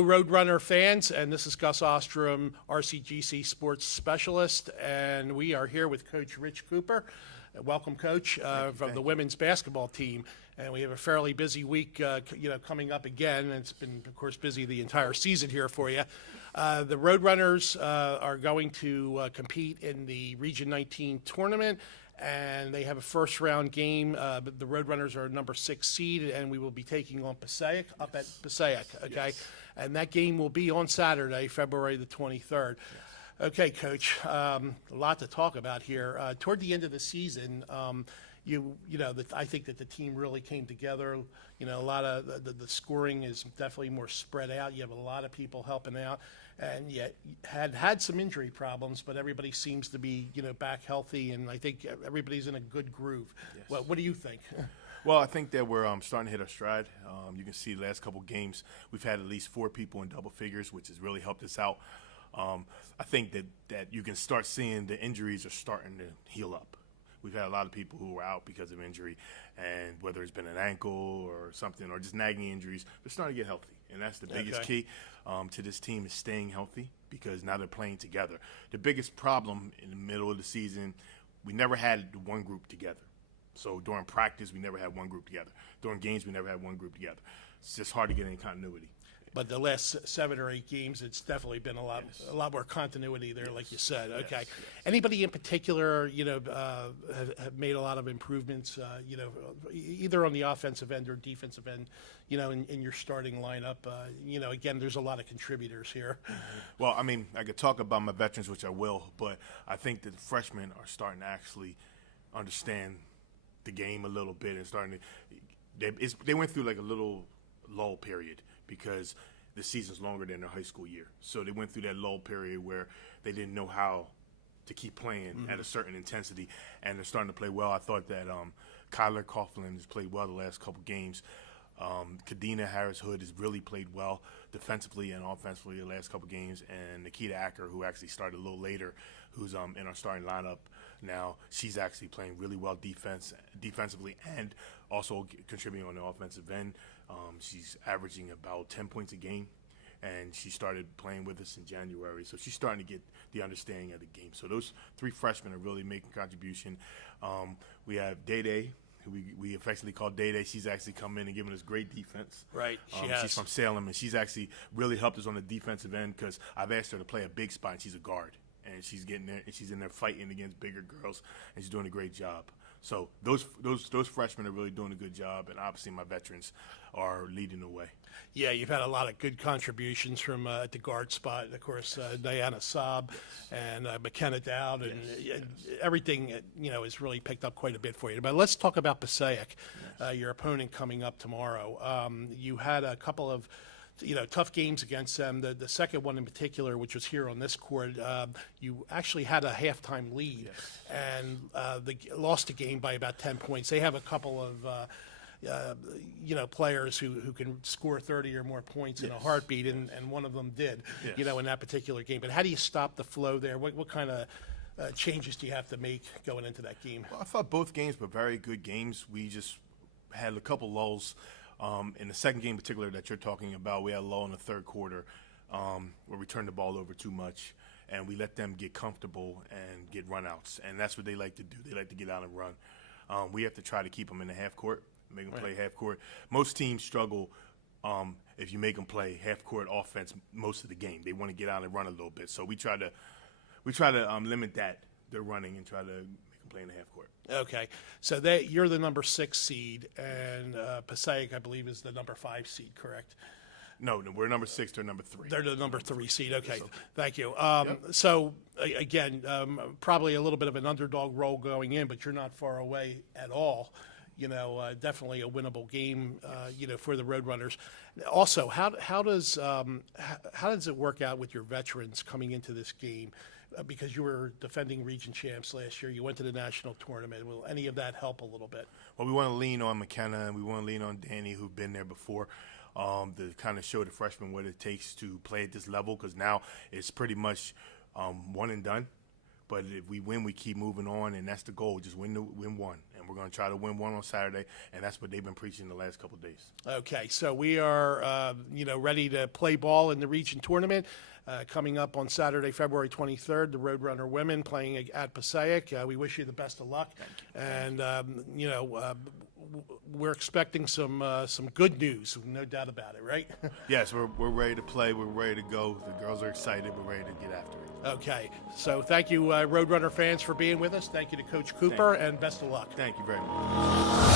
Hello, Roadrunner fans, and this is Gus Ostrum, RCGC Sports Specialist, and we are here with Coach Rich Cooper. Welcome, Coach, from the women's basketball team. And we have a fairly busy week, coming up again. And it's been, of course, busy the entire season here for you. The Roadrunners are going to compete in the Region 19 tournament, and they have a first-round game. The Roadrunners are number 6 seed, and we will be taking on Passaic up at Passaic. Okay, yes. And that game will be on Saturday, February the 23rd. Yes. Okay, Coach, a lot to talk about here. Toward the end of the season, I think that the team really came together. You know, a lot of the scoring is definitely more spread out. You have a lot of people helping out, and yet had some injury problems, but everybody seems to be, back healthy, and I think everybody's in a good groove. Yes. Well, what do you think? Well, I think that we're starting to hit our stride. You can see the last couple games, we've had at least 4 people in double figures, which has really helped us out. I think that you can start seeing the injuries are starting to heal up. We've had a lot of people who were out because of injury, and whether it's been an ankle or something or just nagging injuries, they're starting to get healthy. And that's the biggest key to this team is staying healthy, because now they're playing together. The biggest problem in the middle of the season, we never had one group together. So during practice, we never had one group together. During games, we never had one group together. It's just hard to get any continuity. But the last 7 or 8 games, it's definitely been a lot more continuity there, like you said. Okay. Yes. Anybody in particular, have made a lot of improvements, either on the offensive end or defensive end, in your starting lineup? Again, there's a lot of contributors here. Well, I mean, I could talk about my veterans, which I will, but I think that the freshmen are starting to actually understand the game a little bit and starting to. They went through like a little lull period, because the season's longer than their high school year. So they went through that lull period where they didn't know how to keep playing at a certain intensity, and they're starting to play well. I thought that Kyler Coughlin has played well the last couple games. Kadena Harris-Hood has really played well defensively and offensively the last couple games, and Nikita Acker, who actually started a little later, who's in our starting lineup now, she's actually playing really well defensively and also contributing on the offensive end. She's averaging about 10 points a game, and she started playing with us in January, so she's starting to get the understanding of the game. So those 3 freshmen are really making contribution. We have Day-Day, who we affectionately call Day-Day. She's actually come in and given us great defense. Right, she's from Salem, and she's actually really helped us on the defensive end, because I've asked her to play a big spot, and she's a guard. And she's getting there, and she's in there fighting against bigger girls, and she's doing a great job. So those freshmen are really doing a good job, and obviously my veterans are leading the way. Yeah, you've had a lot of good contributions from the guard spot. Of course, Diana Saab and McKenna Dowd, and everything has really picked up quite a bit for you. But let's talk about Passaic, your opponent coming up tomorrow. You had a couple of tough games against them. The second one in particular, which was here on this court, you actually had a halftime lead, and they lost the game by about 10 points. They have a couple of players who can score 30 or more points in a heartbeat, and one of them did, in that particular game. But how do you stop the flow there? What kind of changes do you have to make going into that game? Well, I thought both games were very good games. We just had a couple lulls. In the second game in particular that you're talking about, we had a lull in the third quarter where we turned the ball over too much, and we let them get comfortable and get runouts, and that's what they like to do. They like to get out and run. We have to try to keep them in the half court, make them play half court. Most teams struggle if you make them play half court offense most of the game. They want to get out and run a little bit, so we try to limit their running, and try to play in the half court. Okay, so you're the number 6 seed, and Passaic, I believe, is the number 5 seed, correct? No, we're number 6. They're number 3. They're the number 3 seed. Okay, thank you. So again, probably a little bit of an underdog role going in, but you're not far away at all. Definitely a winnable game, for the Roadrunners. Also, how does it work out with your veterans coming into this game? Because you were defending region champs last year, you went to the national tournament. Will any of that help a little bit? Well, we want to lean on McKenna, and we want to lean on Danny, who've been there before, to kind of show the freshmen what it takes to play at this level, because now it's pretty much one and done. But if we win, we keep moving on, and that's the goal. Just win one, and we're going to try to win one on Saturday, and that's what they've been preaching the last couple of days. Okay, so we are, ready to play ball in the region tournament. Coming up on Saturday, February 23rd, the Roadrunner women playing at Passaic. We wish you the best of luck. Thank you. And, we're expecting some good news, no doubt about it, right? Yes, we're ready to play. We're ready to go. The girls are excited. We're ready to get after it. Okay, so thank you, Roadrunner fans, for being with us. Thank you to Coach Cooper, and best of luck. Thank you very much.